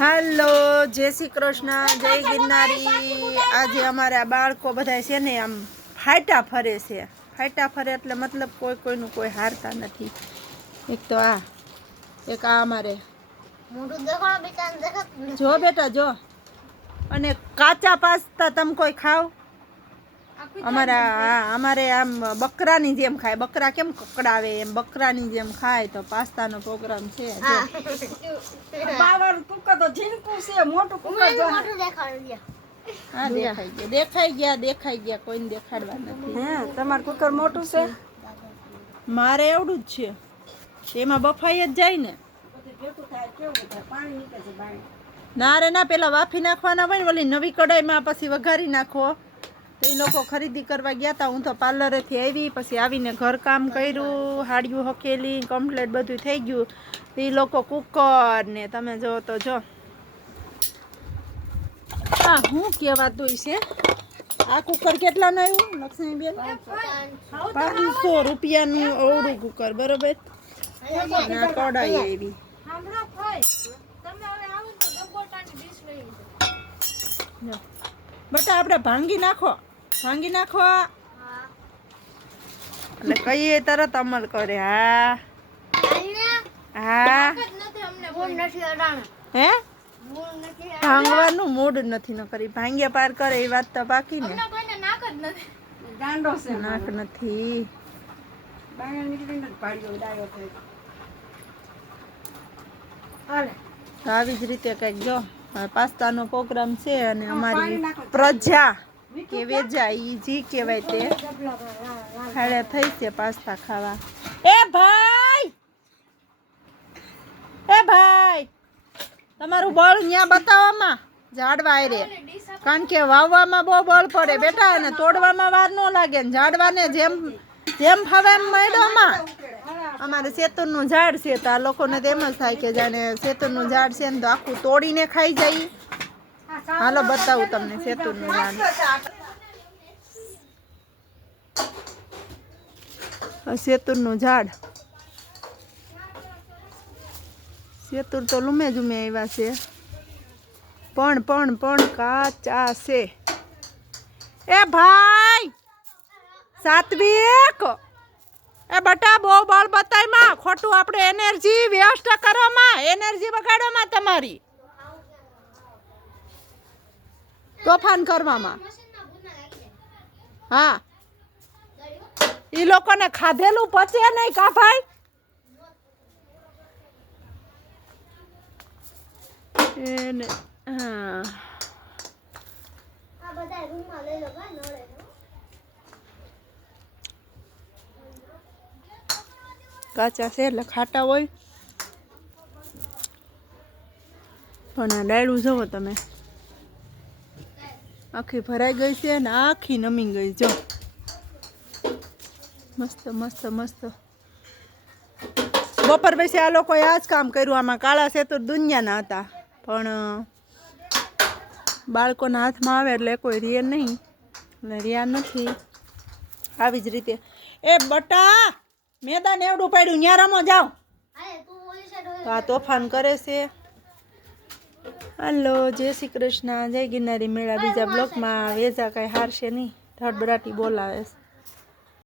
Hello जय श्री कृष्ण जय गिरनारी। आज अमारा बाळको बधाय छे ने आम फाटा फरे छे। फाटा फरे एटले मतलब कोई कोईनु कोई हारता नथी। एक तो आ एक आ अमारे मोटू देखो बेटा देखो जो बेटा जो अने काचा पास्ता तम कोई खाओ। अमारा अमारे आम बकरानी जेम खाय। बकरा केम ककड़ावे एम बकरानी जेम खाय तो पास्तानो प्रोग्राम छे। बावर कुकर तो झीणकू छे मोटू कुकर जो मोटू देखाड़ दिया। हाँ देखाई गया कोई ने देखाड़वा नथी। હે તમાર કુકર મોટું છે मारे एवडું જ છે એમાં બફાઈ જ જાય ને। ભેગું થાય કેવું થાય પાણી નીકળે છે બાય ના રે ના પેલા વાફી નાખવાના હોય ને ઓલી નવી કઢાઈમાં પછી વઘારી નાખો। તો એ લોકો ખરીદી કરવા ગયા હતા। હું તો પાર્લરેથી આવી પછી આવીને ઘરકામ કર્યું હાડિયું હકેલી કમ્પ્લીટ બધું થઈ ગયું। તો એ લોકો કુકર ને તમે જો તો જો આ હું કહેવાતું છે આ કુકર કેટલાનું આવ્યું લક્ષ્મીબેન? 500 રૂપિયાનું અવળું કુકર બરોબર। અને આ કઢાઈ આવી બટા આપણે ભાંગી નાખો એટલે કહીએ તરત અમલ કરે। હા હા હે ભાંગવાનું મૂડ નથી ન કરી ભાંગ્યા પાર કરે એ વાત તો બાકી ને ગાંડો છે નાક નથી બાય નીકળીને પાડ્યો ડાયો થઈ હાલે તો આવી જ રીતે કંઈક જો પાસ્તાનો પ્રોગ્રામ છે અને અમારી પ્રજા કે વેજા ઈ જી કહેવાય તે ખાડે થઈ છે પાસ્તા ખાવા। એ ભાઈ તમારું બળ ન્યા બતાવવામાં ઝાડવા રે કારણ કે વાવવામાં બહુ બળ પડે બેટા અને તોડવામાં વાર ન લાગે ને ઝાડવાને જેમ જેમ ફાવે એમ મેળવામાં અમારે સેતુરનું ઝાડ છે તો આ લોકોને તો એમ જ થાય કે જાણે સેતુરનું ઝાડ છે ને તો આખું તોડીને ખાઈ જાય। હાલો બતાવું તમને સેતુરનું ઝાડ। સેતુરનું ઝાડ સેતુર તો લૂમે જુમે આવ્યા છે પણ કાચા છે। એ ભાઈ સાત્વિક એ બટા બહુ બળ બતાય માં ખોટું આપણે એનર્જી વેસ્ટ કરો માં એનર્જી બગાડો માં તમારી તોફાન કરવામાં। હા ઈ લોકોને ખાધેલું પચે નહીં કા ભાઈ? એને હા આ બધા રૂમમાં લઈ લો ભાઈ નળે કાચા છે એટલે ખાટા હોય પણ આ ડાળું જુઓ તમે આખી ભરાઈ ગઈ છે ને આખી નમી ગઈ જો મસ્ત મસ્ત મસ્ત। બપોર પછી આ લોકોએ આ જ કામ કર્યું। આમાં કાળા સેતુર દુનિયાના હતા પણ બાળકોના હાથમાં આવે એટલે કોઈ રે નહીં એટલે રહ્યા નથી। આવી જ રીતે એ બટા મેદાન એવડું પડ્યું ન્યા રમો જાઓ હાલે તું ઓલી સાઈડ તો આ તોફાન કરે છે। હાલો જય શ્રી કૃષ્ણ જય ગિરનારી મેળા બીજા બ્લોકમાં વેજા કાંઈ હારશે નહીં ધડબડાટી બોલાવે છે।